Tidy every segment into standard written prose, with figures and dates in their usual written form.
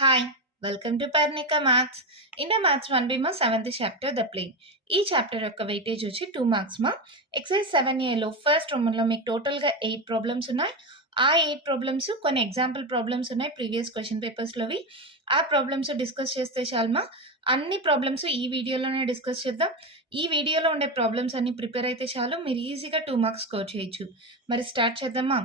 Hi, welcome to Parnika Maths. In the Maths 1B మా 7th chapter the plane. ఈ chapter యొక్క weightage వచ్చి 2 marks మా. Excise 7Aలో first రోమన్లో మీకు టోటల్గా 8 ప్రాబ్లమ్స్ ఉన్నాయి. ఆ 8 ప్రాబ్లమ్స్ కొన్ని ఎగ్జాంపుల్ ప్రాబ్లమ్స్ ఉన్నాయి ప్రీవియస్ క్వశ్చన్ పేపర్స్లోవి. ఆ ప్రాబ్లమ్స్ డిస్కస్ చేస్తే చాలమా. అన్ని ప్రాబ్లమ్స్ ఈ వీడియోలోనే డిస్కస్ చేద్దాం. ఈ వీడియోలో ఉండే ప్రాబ్లమ్స్ అన్ని ప్రిపేర్ అయితే చాలు మీరు ఈజీగా 2 మార్క్స్ స్కోర్ చేయొచ్చు. మరి స్టార్ట్ చేద్దామా.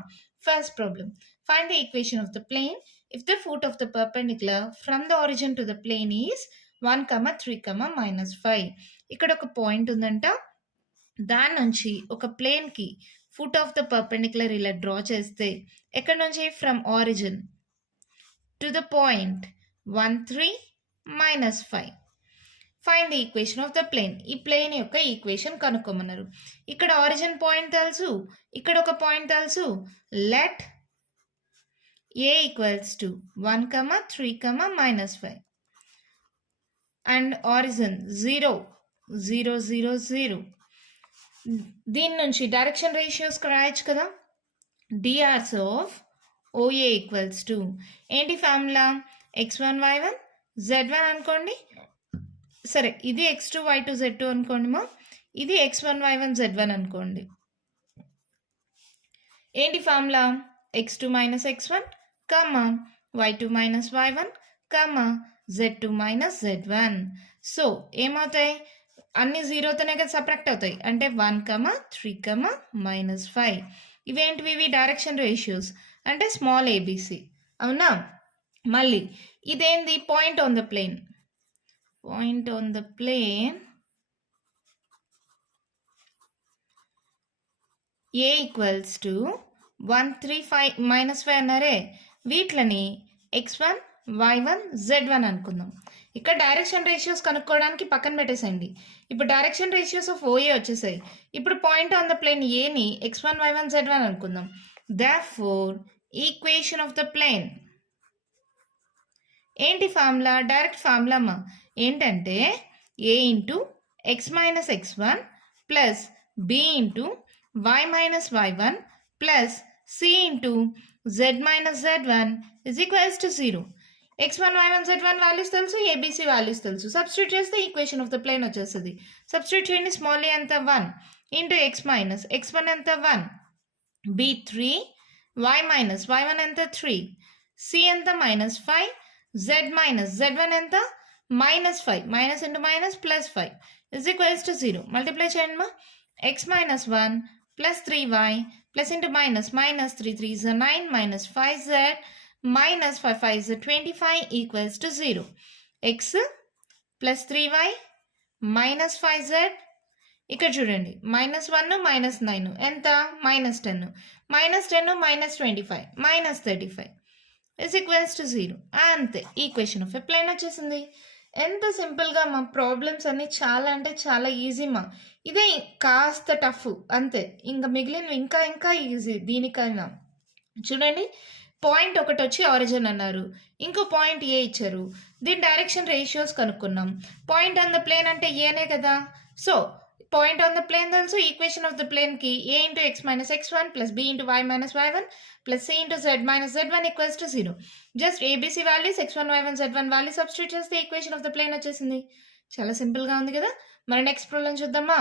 First problem. Find the equation of the plane if the foot of the perpendicular from the origin to the plane is 1, 3, -5. ఇక్కడ ఒక పాయింట్ ఉందంట. దాని నుంచి ఒక ప్లేన్కి ఫుట్ ఆఫ్ ద పర్పెండిక్యులర్ ఇలా డ్రా చేస్తే ఎక్కడ నుంచి from origin to the point 1, 3, -5. Find the equation of the plane. ఈ ప్లేన్ యొక్క ఈక్వేషన్ కనుక్కోమన్నారు. ఇక్కడ ఆరిజిన్ పాయింట్ తెలుసు, ఇక్కడ ఒక పాయింట్ తెలుసు. Let A equals to 1, 3, -5 and origin 0, 0, 0, 0. దీని నుంచి డైరెక్షన్ రేషియోస్ రాయొచ్చు కదా. DRs of OA equals to ఏంటి ఫార్ములా x1 y1 z1 అనుకోండి. సరే ఇది x2 y2 z2 అనుకోండి మా. ఇది x1 y1 z1 అనుకోండి. ఏంటి formula x2 - x1 y2 - y1 z2 - z1. So ఏమవుతాయి అన్ని జీరోతోనే కదా సబ్ట్రాక్ట్ అవుతాయి. అంటే 1, 3, -5. ఇవేంటివి ఇవి డైరెక్షన్ రేషియోస్ అంటే స్మాల్ ఏబిసి అవునా. మళ్ళీ ఇదేంది point on the plane. Point on the plane A equals to 1, 3, 5 -5 అన్నారే. వీటిని x1 y1 z1 అనుకుందాం. ఇక్కడ డైరెక్షన్ రేషియోస్ కనుక్కోవడానికి పక్కన పెట్టేసేయండి. ఇప్పుడు డైరెక్షన్ రేషియోస్ ఆఫ్ OA వచ్చేసాయి. ఇప్పుడు పాయింట్ ఆన్ ద ప్లేన్ ఏని x1 y1 z1 అనుకుందాం. Therefore equation of the plane ఏంటి ఫార్ములా డైరెక్ట్ ఫార్ములా అమ్మా. ఏంటంటే A into x - x1 plus B into y - y1 plus C into z - z1 is equals to 0. x1 y1 z1 values తెలుసు, ABC values తెలుసు. Substitute చేస్తే equation of the plane వచ్చేస్తుంది. Substitute చేయండి. Small ఏ ఎంత 1 into x1 ఎంత 1 B 3 y - y1 ఎంత 3 C ఎంత -5 z ఎంత -5 minus into minus plus 5 is equals to 0. Multiply చేయండి మా. x - 1 plus 3y plus into minus 3 3 is 9 -5z minus 5 5 is 25 equals to 0. x plus 3y minus 5z ఇక్కడ చూడండి -1 -9 ఎంత -10 -25 -35 is equals to 0. అంతే equation of a plane వచ్చేసింది. ఎంత సింపుల్గా మా ప్రాబ్లమ్స్ అన్నీ చాలా అంటే చాలా ఈజీ మా. ఇదే కాస్త టఫ్ అంతే. ఇంకా మిగిలినవి ఇంకా ఇంకా ఈజీ దీనికైనా. చూడండి పాయింట్ ఒకటి వచ్చి ఆరిజిన్ అన్నారు, ఇంకో పాయింట్ ఏ ఇచ్చారు. దీని డైరెక్షన్ రేషియోస్ కనుక్కున్నాం. పాయింట్ ఆన్ ద ప్లేన్ అంటే ఏనే కదా. So point on the plane తెలుసు. ఈక్వేషన్ ఆఫ్ ద ప్లేన్కి A into x - x1 plus B into y - y1 plus C into z - z1 equals to 0. Just ABC values x1 y1 z1 value substitute చేస్తే equation of the plane వచ్చేసింది. చాలా సింపుల్గా ఉంది కదా. మరి next problem చూద్దామా.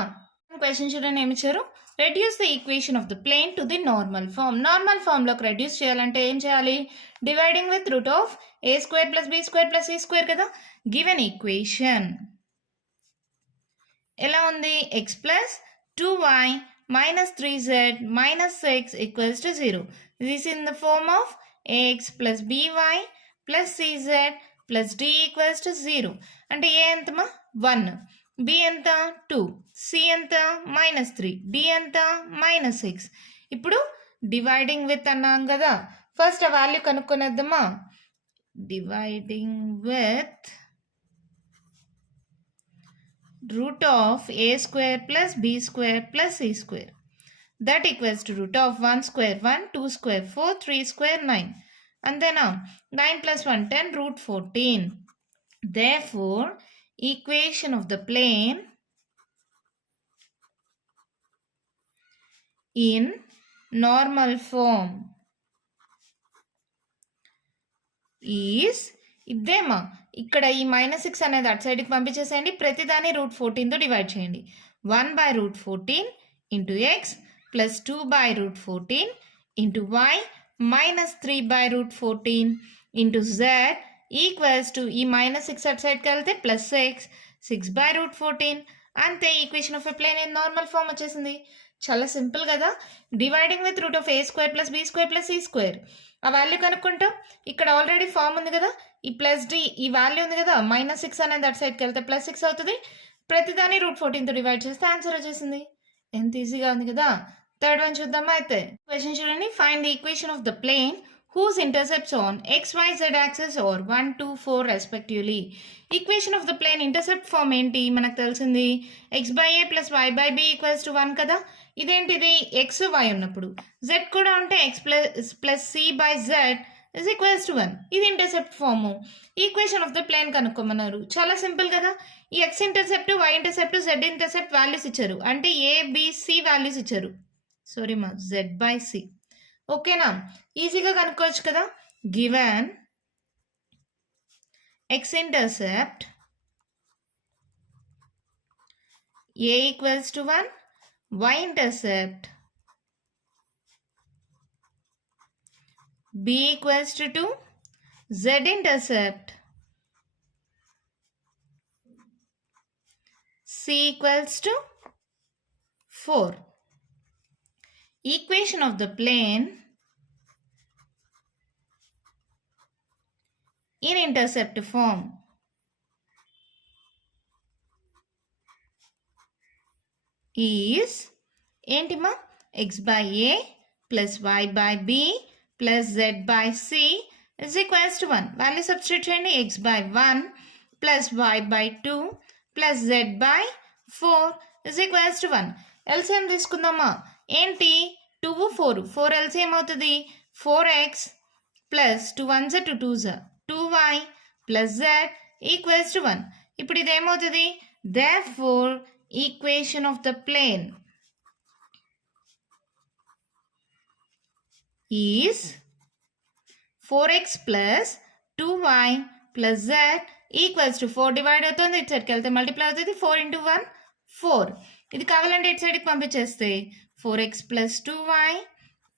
Question చూడండి ఏమి ఇచ్చారు. Reduce the equation of the plane to the normal form. Normal ఫామ్లోకి రెడ్యూస్ చేయాలంటే ఏం చేయాలి. Dividing with root of a² + b² + c² కదా. గివెన్ ఈక్వేషన్ ఎలా ఉంది. x + 2y - 3z - 6 equals to 0. This is in the form of ax + by + cz + d equals to 0. అంటే a ఎంతమా 1, b ఎంత 2, c ఎంత -3, d ఎంత -6. ఇప్పుడు డివైడింగ్ విత్ అన్నాం కదా. ఫస్ట్ ఆ వాల్యూ కనుక్కొనేద్దామా. Dividing with root of a² + b² + c². That equals to root of 1² 1, 2² 4, 3² 9. అంతేనా. 9 + 1 10 √14. Therefore, equation of the plane in normal form is ఇదేమా ఇక్కడ ఈ -6 అనేది అటు సైడ్కి పంపించేసేయండి. ప్రతిదాన్ని √14తో డివైడ్ చేయండి. 1/√14 into X plus 2/√14 into Y minus 3/√14 into Z equals to ఈ -6 అటు సైడ్కి వెళ్తే +6 6/√14. అంతే, equation of a plane in normal form వచ్చేసింది. చాలా సింపుల్ కదా. Dividing with √(a² + b² + c²). ఆ వాల్యూ కనుక్కుంటాం. ఇక్కడ ఆల్రెడీ ఫామ్ ఉంది కదా, ఈ ప్లస్ డి ఈ వాల్యూ ఉంది కదా, -6 అనేది అటు సైడ్కి వెళ్తే +6 అవుతుంది. ప్రతిదాన్ని √14తో డివైడ్ చేస్తే ఆన్సర్ వచ్చేసింది. ఎంత ఈజీగా ఉంది కదా. థర్డ్ వన్ చూద్దామా అయితే. క్వశ్చన్ చూడండి. Find the equation of the plane whose intercepts on xyz axis or 1 2 4 respectively. Equation of the plane intercept form ఏంటి మనకు తెలిసింది, x/a + y/b = 1 కదా. ఇదేంటిది, x y ఉన్నప్పుడు z కూడా ఉంటే x + c/z = 1. ఇది intercept form. Equation of the plane కనుక్కోమన్నారు. చాలా సింపుల్ కదా. ఈ x intercept, y intercept, z intercept values ఇచ్చారు. అంటే a b c వాల్యూస్ ఇచ్చారు. సారీ మా z/c. ఓకేనా, ఈజీగా కనుక్కోవచ్చు కదా. Given x intercept a = 1, y intercept b = 2, z intercept c = 4. Equation of the plane in intercept form is ఏంటిమా, x/a + y/b + z/c = 1. Value substitute చేయండి. x/1 + y/2 + z/4 = 1. ఎల్సిఎం తీసుకుందామా. ఏంటి, 2 4 4 ఎల్సిఎం అవుతుంది. 4x + 2 1 2 2 2y + z = 1. ఇప్పుడు ఇదేమవుతుంది, therefore equation of the plane is 4x + 2y + z = 4. Divide అవుతుంది, ఇటు సైడ్కి వెళ్తే multiply అవుతుంది. 4 × 1 4. ఇది కావాలంటే ఇటు సైడ్కి పంపించేస్తే 4x + 2y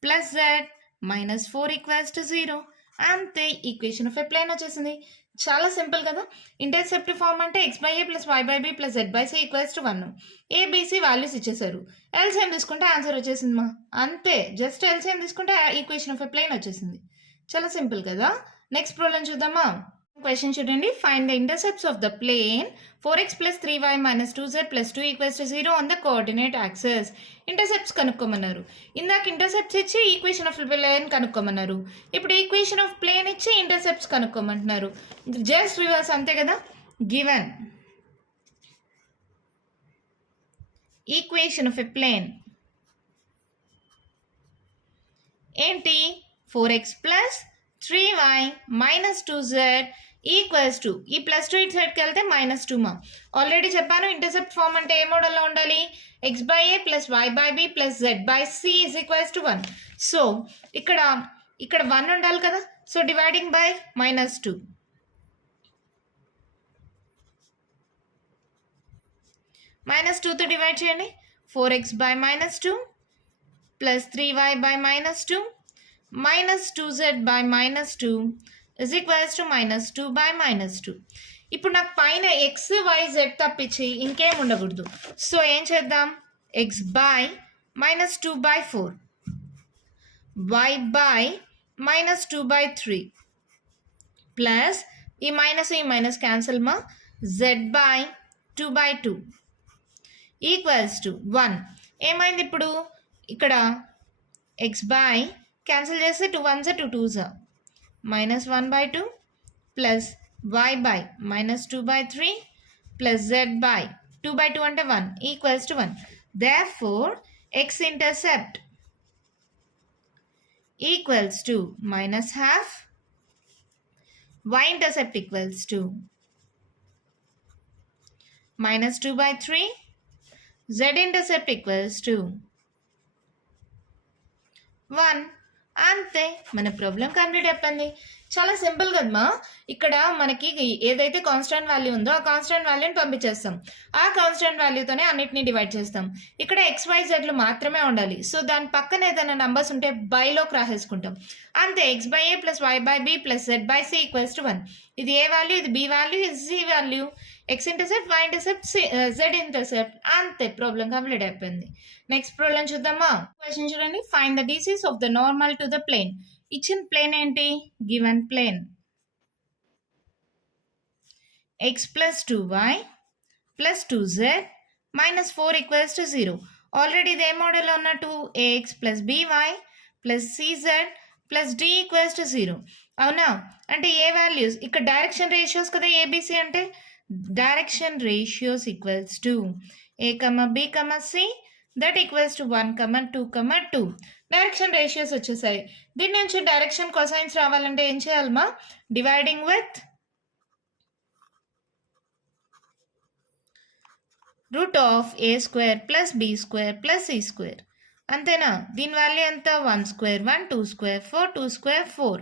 + z - 4 = 0. అంతే, ఈక్వేషన్ ఆఫ్ ఎ ప్లేన్ వచ్చేసింది. చాలా సింపుల్ కదా. ఇంటర్సెప్ట్ ఫామ్ అంటే x/a + y/b + z/c = 1. abc values ఇచ్చేసారు. ఎల్సిఎం తీసుకుంటే ఆన్సర్ వచ్చేసింది మా. అంతే, జస్ట్ ఎల్సిఎం తీసుకుంటే ఈక్వేషన్ ఆఫ్ ఎ ప్లేన్ వచ్చేసింది. చాలా సింపుల్ కదా. నెక్స్ట్ ప్రాబ్లం చూద్దామా. క్వశ్చన్ చూడండి. Find the intercepts of the plane 4x + 3y - 2z + 2 = 0 on the coordinate axis. Intercepts కనుక్కోమన్నారు. ఇందాక ఇంటర్సెప్ట్స్ ఇచ్చి ఈక్వేషన్ ఆఫ్ ప్లేన్ కనుక్కోమన్నారు. ఇప్పుడు ఈక్వేషన్ ఆఫ్ ప్లేన్ ఇచ్చి ఇంటర్సెప్ట్స్ కనుక్కోమంటున్నారు. జస్ట్ రివర్స్ అంతే కదా. Given equation of a plane ఏంటి, 4x + 3y - 2z = ఈ +2 ఇటు సైడ్కి వెళ్తే -2 మా. ఆల్రెడీ చెప్పాను ఇంటర్సెప్ట్ ఫామ్ అంటే ఏ మోడల్లో ఉండాలి, x/a + y/b + z/c = 1. సో ఇక్కడ 1 ఉండాలి కదా. So dividing by -2. -2తో డివైడ్ చేయండి. 4x/-2 + 3y/-2 -2z/-2 = -2/-2. ఇప్పుడు నాకు పైన x y z తప్పించి ఇంకేం ఉండకూడదు. సో ఏం చేద్దాం, x/-2/4 y/-2/3 ప్లస్ ఈ మైనస్ క్యాన్సిల్ మా z/2/2 = 1. ఏమైంది ఇప్పుడు, ఇక్కడ x/ క్యాన్సిల్ చేస్తే 2 1 2 2 -1/2 ప్లస్ y/-2/3 ప్లస్ z/2/2 అంటే 1 = 1. therefore x intercept equals to -half, y intercept equals to -2/3, z intercept equals to 1. అంతే, మన ప్రాబ్లం కంప్లీట్ అయిపోయింది. చాలా సింపుల్ కదమ్మా. ఇక్కడ మనకి ఏదైతే కాన్స్టాంట్ వాల్యూ ఉందో ఆ కాన్స్టాంట్ వాల్యూని పంపించేస్తాం. ఆ కాన్స్టాంట్ వాల్యూతోనే అన్నిటిని డివైడ్ చేస్తాం. ఇక్కడ XYZలు మాత్రమే ఉండాలి. సో దాని పక్కన ఏదైనా నంబర్స్ ఉంటే బైలోకి రాసేసుకుంటాం. అంతే. X/A + Y/B + Z/C = 1. ఇది ఏ వాల్యూ, ఇది B వాల్యూ, ఇది C value. X intercept, Y intercept, Z intercept. అంతే, ప్రాబ్లం కంప్లీట్ అయిపోయింది. నెక్స్ట్ ప్రాబ్లం చూద్దామా. క్వశ్చన్ చూడండి. Find the DCs of the normal to the plane. ఇచ్చిన ప్లేన్ ఏంటి? Given plane x plus 2y plus 2z minus 4 equals to 0. Already ఇదే model ఉన్నట్టు ax plus by plus cz plus d equals to 0. అవునా? అంటే ఏ values ఇక్కడ direction ratios కదా ABC అంటే. Direction ratios equals to a, b, c that equals to 1, 2, 2. Direction ratios వచ్చేసాయి. దీని నుంచి డైరెక్షన్ కొసైన్స్ రావాలంటే ఏం చేయాలమ్మా? Dividing with √a² + b² + c². అంతేనా? దీని వాల్యూ ఎంత? 1² 1, 2² 4, 2² 4.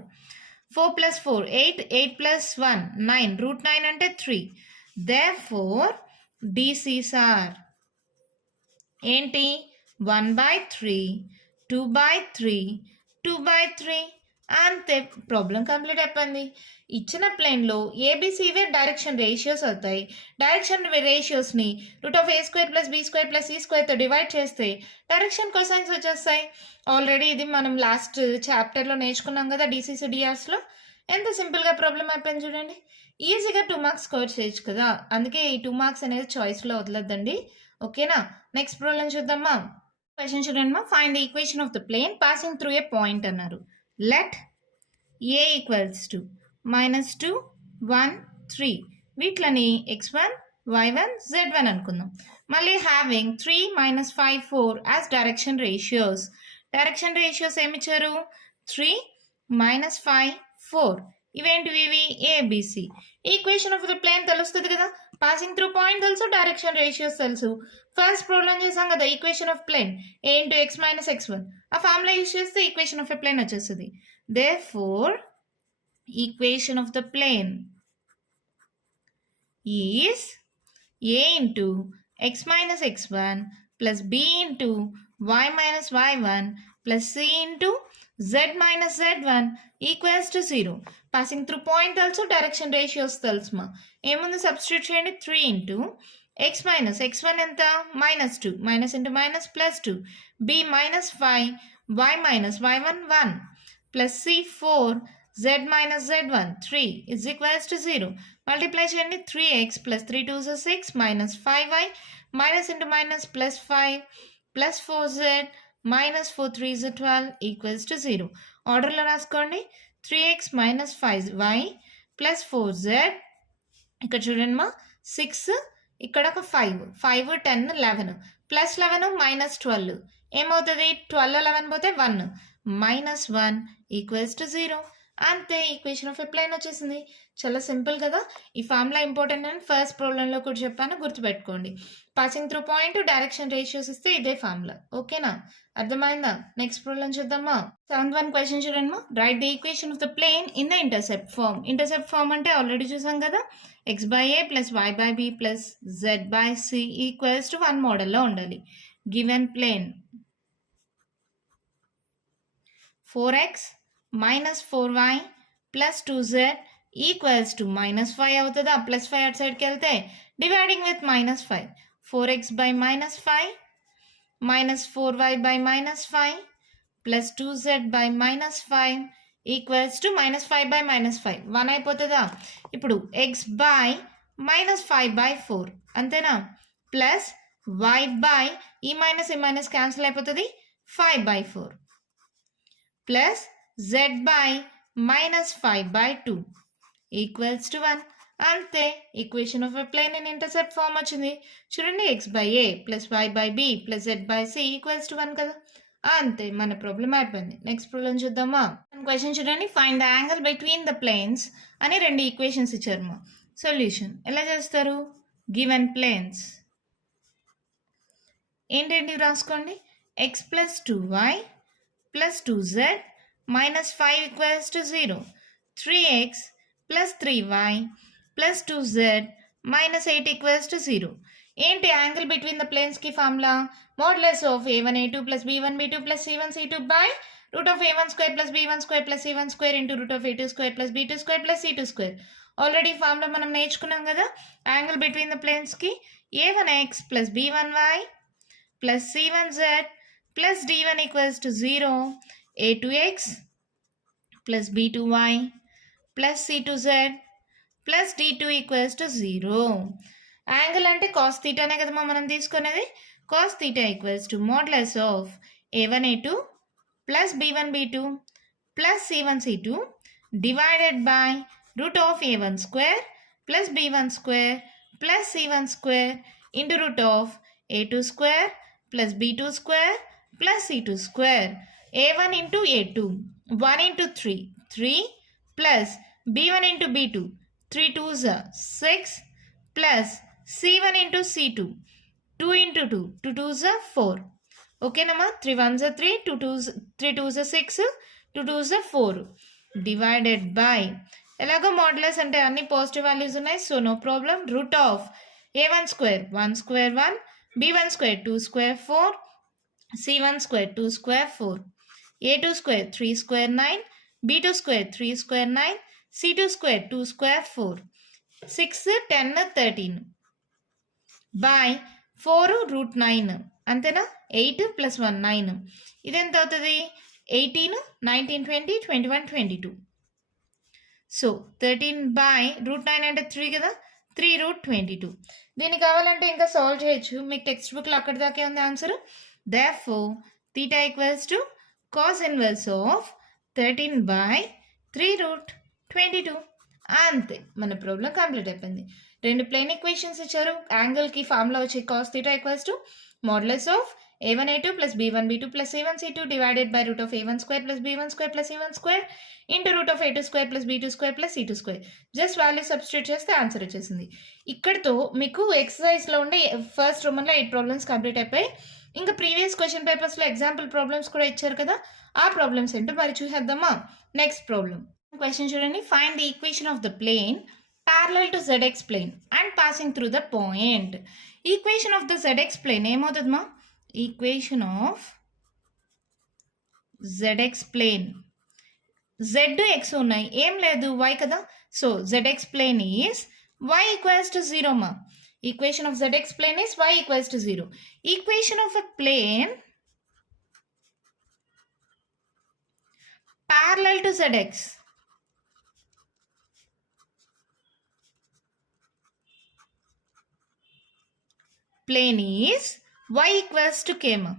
4 + 4 8, 8 + 1 9. √9 అంటే 3. Therefore DCs are ఏంటి? 1/3, 2/3, 2/3. అంతే, ప్రాబ్లం కంప్లీట్ అయిపోయింది. ఇచ్చిన ప్లేన్లో ఏబిసివే డైరెక్షన్ రేషియోస్ అవుతాయి. డైరెక్షన్ రేషియోస్ని √a² + b² + c²తో డివైడ్ చేస్తే డైరెక్షన్ కొసైన్స్ వచ్చేస్తాయి. ఆల్రెడీ ఇది మనం లాస్ట్ చాప్టర్లో నేర్చుకున్నాం కదా డిసిసి డిఆర్స్లో. ఎంత సింపుల్గా ప్రాబ్లం అయిపోయింది చూడండి. ఈజీగా 2 మార్క్స్ స్కోర్ చేయొచ్చు కదా. అందుకే ఈ 2 మార్క్స్ అనేది చాయిస్లో వదలొద్దండి. ఓకేనా? నెక్స్ట్ ప్రాబ్లం చూద్దామా. క్వశ్చన్ చూడండి. Find the equation of the plane passing through a point అన్నారు. లెట్ a ఈక్వల్స్ టు -2, 1, 3 వీటిని x1, y1, z1 అనుకుందాం. మళ్ళీ having 3, -5, 4 as direction ratios. Direction ratios ఏమిచ్చారు? 3, -5, 4. ఇవేంటివి? ఇవి ABC. Equation of the plane తెలుస్తుంది కదా. పాసింగ్ త్రూ పాయింట్ తెలుసు, డైరెక్షన్ రేషియోస్ తెలుసు. ఫస్ట్ ప్రాబ్లం చేసాం కదా, equation of plane a × x - x1. ఆ ఫార్ములా యూజ్ చేస్తే ఈక్వేషన్ ఆఫ్ ఎ ప్లేన్ వచ్చేస్తుంది. Therefore equation of the plane is a × x - x1 plus b × y - y1 plus c × z - z1 equals to 0. Passing through point తెలుసు, direction ratios తెలుసుమా. ఏముంది? Substitute చేయండి. 3 × x - x1 ఎంత? -2, - × +2, b -5, y - y1 1 plus c 4, z - z1 3 is equals to 0. Multiply చేయండి. 3x plus 3 2s 6 minus 5y minus into minus plus 5 plus 4z minus 4 3s 12 equals to 0. ఆర్డర్లో రాసుకోండి. 3x minus 5y plus 4z ఇక్కడ చూడండి మా 6 ఇక్కడ ఒక 5 5 10 11 plus 11 minus 12 ఏమవుతుంది? 12 11 పోతే 1 -1 ఈక్వల్స్ టు 0. అంతే, ఈక్వేషన్ ఆఫ్ ఎ ప్లేన్ వచ్చేసింది. చాలా సింపుల్ కదా. ఈ ఫార్ములా ఇంపార్టెంట్ అని ఫస్ట్ ప్రాబ్లంలో కూడా చెప్పాను, గుర్తుపెట్టుకోండి. Passing through point, direction ratios ఇస్తే ఇదే ఫార్ములా. ఓకేనా? అర్థమైందా? నెక్స్ట్ ప్రాబ్లం చూద్దామా. 7th 1 క్వశ్చన్ చూడండి. Write the equation of the plane in the intercept form. Intercept form అంటే ఆల్రెడీ చూసాం కదా. x/a + y/b + z/c equals to 1 మోడల్లో ఉండాలి. Given plane 4x minus 4y plus 2z equals to -5 అవుతుందా? +5 అటు సైడ్కి వెళ్తే dividing with -5. 4x by -5 minus 4y by -5 plus 2z by -5 equals to -5 by -5 1 అయిపోతుందా? ఇప్పుడు x by -5/4 అంతేనా? ప్లస్ y by ఈ మైనస్ క్యాన్సిల్ అయిపోతుంది 5/4 plus z by -5/2 equals to 1. అంతే, equation of a plane in intercept form వచ్చింది. చూడండి, x/a plus y/b plus z/c equals to 1 కదా. అంతే, మన ప్రాబ్లం అయిపోయింది. నెక్స్ట్ ప్రాబ్లం చూద్దామా. క్వశ్చన్ చూడండి. Find the angle between the planes అని 2 ఈక్వేషన్స్ ఇచ్చారు. సొల్యూషన్ ఎలా చేస్తారు? గివెన్ ప్లేన్స్ ఏంటంటే రాసుకోండి. x plus 2y plus 2z minus 5 equals to 0. 3x plus 3y plus 2z minus 8 equals to 0. ఏంటి యాంగిల్ బిట్వీన్ ద ప్లేన్స్ కి formula modulus of a1 a2 plus b1 b2 plus c1 c2 by root of a1 square plus b1 square plus c1 square into root of a2 square plus b2 square plus c2 square. Already formula మనం నేర్చుకున్నాం కదా angle between the planes కి a1x plus b1y plus c1z plus d1 equals to 0, a2x plus b2y plus c2z plus d2 equals to 0. Angle అంటే cos thetaనే కదమ్మా మనం తీసుకునేది cos theta equals to modulus of a1 a2 plus b1 b2 plus c1 c2 divided by root of a1 square plus b1 square plus c1 square into root of a2 square plus b2 square plus c2 square. a1 into a2 1 into 3 3 plus b1 into b2 3 2s 6 plus c1 into c2 2 into 2 2 2s 4. Okay nama 3 1s 3 2 2s 3 2s 6 2 2s 4 divided by ఎలాగో modulus అంటే అన్ని positive values ఉన్నాయి so no problem root of a1 square 1 square 1 b1 square 2 square 4 c1 square 2 square 4 a2 square 3 square 9 b2 square 3 square 9 c2 square 2 square 4 6 10 13 by 4 రూట్ 9 అంతేనా 8 plus 1 9 ఇది ఎంత అవుతుంది 18 19 20 21 22 so 13 by root 9 అంటే 3 కదా 3 రూట్ 22 దీన్ని కావాలంటే ఇంకా సాల్వ్ చేయొచ్చు మీకు టెక్స్ట్ బుక్లో అక్కడి దాకే ఉంది answer therefore theta equals to cos inverse of 13 by 3 root 22 అంతే మన ప్రాబ్లం కంప్లీట్ అయిపోయింది రెండు ప్లేన్ ఈక్వేషన్స్ ఇచ్చారు యాంగిల్కి ఫార్ములా వచ్చి cos theta equals to modulus of a1 a2 plus b1 b2 plus c1 c2 divided by root of a1 square plus b1 square plus c1 square into root of a2 square plus b2 square plus c2 square. Just value substitute చేస్తే answer వచ్చేసింది ఇక్కడతో మీకు ఎక్సర్సైజ్లో ఉండే first రోమన్లో 8 problems complete అయిపోయి ఇంకా previous question పేపర్స్లో example problems కూడా ఇచ్చారు కదా ఆ ప్రాబ్లమ్స్ ఏంటో మరి చూసేద్దామా నెక్స్ట్ ప్రాబ్లం క్వశ్చన్ చూడండి find the equation of the plane parallel to zx plane and passing through the point. Equation of the zx plane ఏమవుతుందమ్మా equation of zx plane z x ఉన్నాయి ఏం లేదు y కదా so zx plane is y equals to 0 మా equation of zx plane is y equals to 0. Equation of a plane parallel to zx plane is y equals to k మా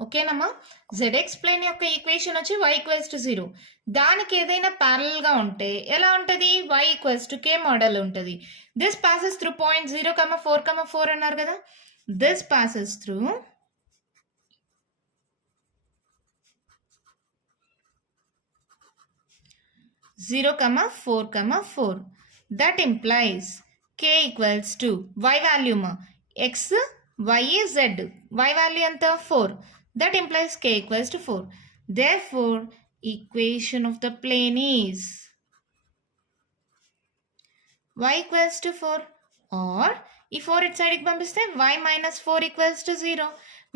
ఓకేనమ్మా zx plane యొక్క equation వచ్చి y equals to 0 దానికి ఏదైనా ప్యారలల్గా ఉంటే ఎలా ఉంటుంది y equals to k model ఉంటుంది దిస్ పాసెస్ త్రూ పాయింట్ 0, 4, 4 అన్నారు కదా this passes through 0, 4, 4 that implies k equals to y value ma x y is z y value anta 4 that implies k equals to 4 therefore equation of the plane is y equals to 4 or ఈ 4 ఇటు సైడ్కి పంపిస్తే y minus 4 equals to 0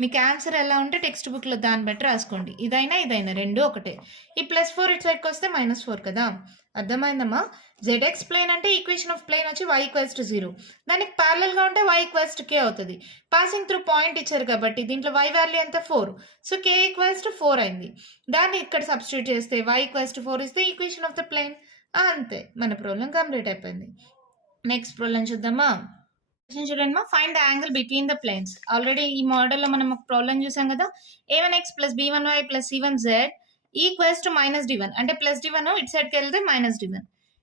మీకు answer ఎలా ఉంటే text బుక్లో దాన్ని బట్టి రాసుకోండి ఇదైనా రెండు ఒకటే ఈ +4 ఇటు సైడ్కి వస్తే -4 కదా అర్థమైందమ్మా zx ప్లేన్ అంటే ఈక్వేషన్ ఆఫ్ ప్లేన్ వచ్చి y equals to 0 దానికి ప్యారలల్గా ఉంటే y equals to k అవుతుంది పాసింగ్ త్రూ పాయింట్ ఇచ్చారు కాబట్టి దీంట్లో y వాల్యూ ఎంత 4 సో k equals to 4 అయింది దాన్ని ఇక్కడ సబ్స్టిట్యూట్ చేస్తే y equals to 4 is the equation of the plane అంతే మన ప్రాబ్లం కంప్లీట్ అయిపోయింది నెక్స్ట్ ప్రాబ్లం చూద్దామా చూడండి find the angle between the planes already ఈ మోడల్లో మనం ఒక ప్రాబ్లం చూసాం కదా a1x plus b1y plus c1z equals to -d1 అంటే +d1 ఇటు సైడ్కి వెళ్తే -d1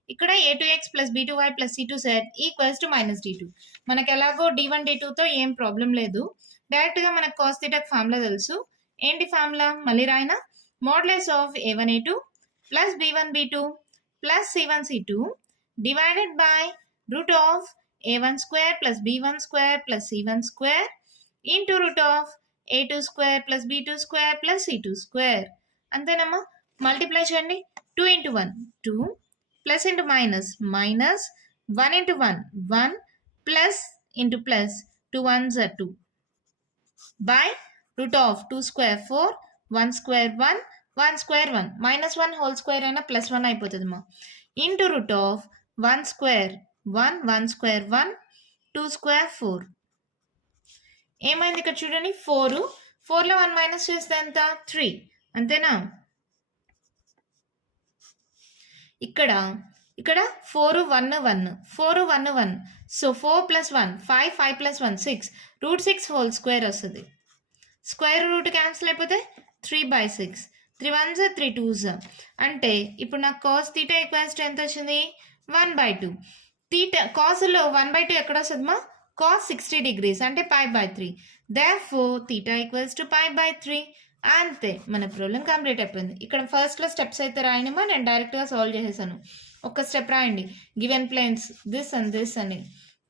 ఇక్కడ a2x plus b2y plus c2z equals to -d2 మనకు ఎలాగో d1 d2తో ఏం ప్రాబ్లం లేదు డైరెక్ట్గా మనకు cos theta ఫార్ములా తెలుసు ఏంటి ఫార్ములా మళ్ళీ రాయినా modulus of a1 a2 plus b1 b2 plus c1 c2 divided by root of a1 square plus b1 square plus c1 square into root of a2 square plus b2 square plus c2 square అంతేనమ్మా multiply చేయండి 2 into 1 2 plus into minus minus 1 into 1 1 plus into plus 2 ones are 2 by root of 2 square 4 1 square 1 1 square 1 minus 1 whole square అయినా plus 1 అయిపోతుంది మా into root of 1 square 1 1 square 1 2 square 4 ఏమైంది ఇక్కడ చూడండి 4 4లో 1 minus చేస్తే ఎంత 3 అంతేనా ఇక్కడ 4 1 1 4 1 1 so 4 plus 1 5 5 plus 1 6 root 6 whole square వస్తుంది స్క్వేర్ రూట్ క్యాన్సిల్ అయిపోతే 3/6 3 1s 3 2s అంటే ఇప్పుడు నాకు cos θ ఈక్వల్స్ టు ఎంత వచ్చింది 1/2 θ కాస్లో 1/2 ఎక్కడ వస్తుంది మా cos 60 degrees అంటే π/3 therefore θ ఈక్వల్స్ టు π/3 అంతే మన ప్రాబ్లం కంప్లీట్ అయిపోయింది ఇక్కడ ఫస్ట్లో స్టెప్స్ అయితే రాయనిమా నేను డైరెక్ట్గా సాల్వ్ చేసేసాను ఒక స్టెప్ రాయండి given planes this and this అని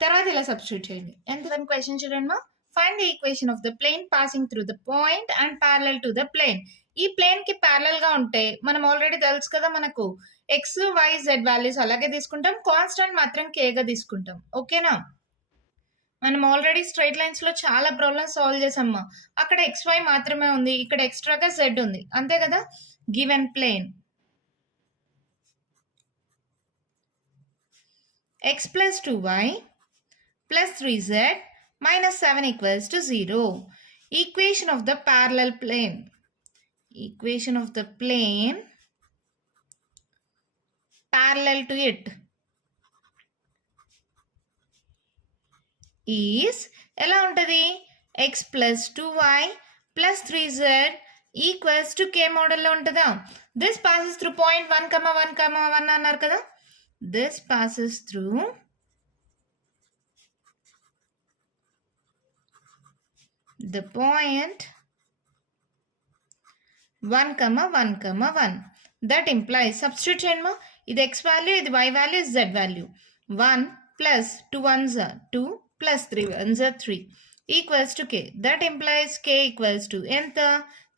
తర్వాత ఇలా సబ్స్టిట్యూట్ చేయండి ఎంత క్వశ్చన్ చూడండి మా find the equation of the plane passing through the point and parallel to the plane ఈ ప్లేన్ కి ప్యారలల్ గా ఉంటే మనం ఆల్రెడీ తెలుసు కదా మనకు ఎక్స్ వై జెడ్ వాల్యూస్ అలాగే తీసుకుంటాం కాన్స్టెంట్ మాత్రం k గా తీసుకుంటాం ఓకేనా మనం ఆల్రెడీ స్ట్రైట్ లైన్స్ లో చాలా ప్రాబ్లమ్స్ సాల్వ్ చేసామ్మా అక్కడ xy మాత్రమే ఉంది ఇక్కడ ఎక్స్ట్రాగా z ఉంది అంతే కదా given plane x plus 2y plus 3z minus 7 equals to 0. Equation of the parallel plane. Equation of the plane parallel to it is ఎలా ఉంటుంది x plus 2y plus 3z equals to k మోడల్లో ఉంటుందా this passes through point 1, 1, 1 అన్నారు కదా this passes through the point 1, 1, 1 that implies substitution ma ఇది x value ఇది y value is z value 1 plus 2 ones are 2 plus 3 ones are 3 equals to k that implies k equals to enta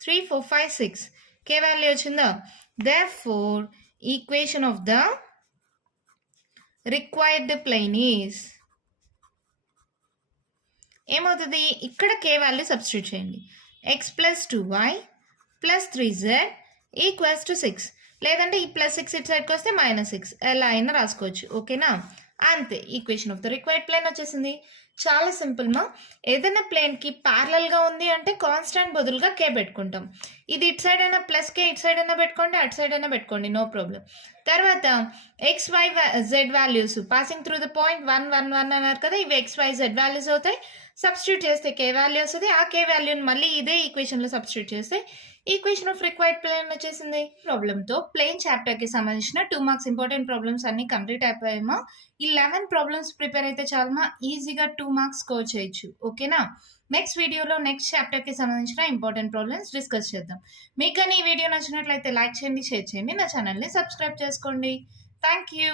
3 4 5 6 k value వచ్చిందా therefore equation of the required plane is ఏమవుతుంది ఇక్కడ k value substitute చేయండి x plus 2y plus 3z equals to 6 లేదంటే ఈ plus 6 ఇటు సైడ్కి వస్తే -6 ఎలా అయినా రాసుకోవచ్చు ఓకేనా అంతే equation of the required plane వచ్చేసింది చాలా సింపుల్ మా ఏదైనా ప్లేన్కి ప్యారలల్గా ఉంది అంటే కాన్స్టెంట్ బదులుగా k పెట్టుకుంటాం ఇది ఇటు సైడ్ అయినా ప్లస్ k ఇటు సైడ్ అయినా పెట్టుకోండి అటు సైడ్ అయినా పెట్టుకోండి నో ప్రాబ్లం తర్వాత X Y Z values passing through the point 1 1 1 అన్నారు కదా ఇవి ఎక్స్ వై జెడ్ వాల్యూస్ అవుతాయి సబ్స్టిట్యూట్ చేస్తే k వాల్యూ వస్తుంది ఆ k వాల్యూని మళ్ళీ ఇదే ఈక్వేషన్లో సబ్స్టిట్యూట్ చేస్తే ఈక్వేషన్ ఆఫ్ రిక్వైర్డ్ ప్లేన్ వచ్చేసింది ప్రాబ్లంతో ప్లేన్ చాప్టర్కి సంబంధించిన 2 మార్క్స్ ఇంపార్టెంట్ ప్రాబ్లమ్స్ అన్ని కంప్లీట్ అయిపోయామా ఈ 11 ప్రాబ్లమ్స్ ప్రిపేర్ అయితే చాలమా ఈజీగా 2 మార్క్స్ స్కోర్ చేయొచ్చు ఓకేనా నెక్స్ట్ వీడియోలో నెక్స్ట్ చాప్టర్కి సంబంధించిన ఇంపార్టెంట్ ప్రాబ్లమ్స్ డిస్కస్ చేద్దాం మీకు కానీ ఈ వీడియో నచ్చినట్లయితే లైక్ చేయండి షేర్ చేయండి నా ఛానల్ని సబ్స్క్రైబ్ చేసుకోండి థ్యాంక్ యూ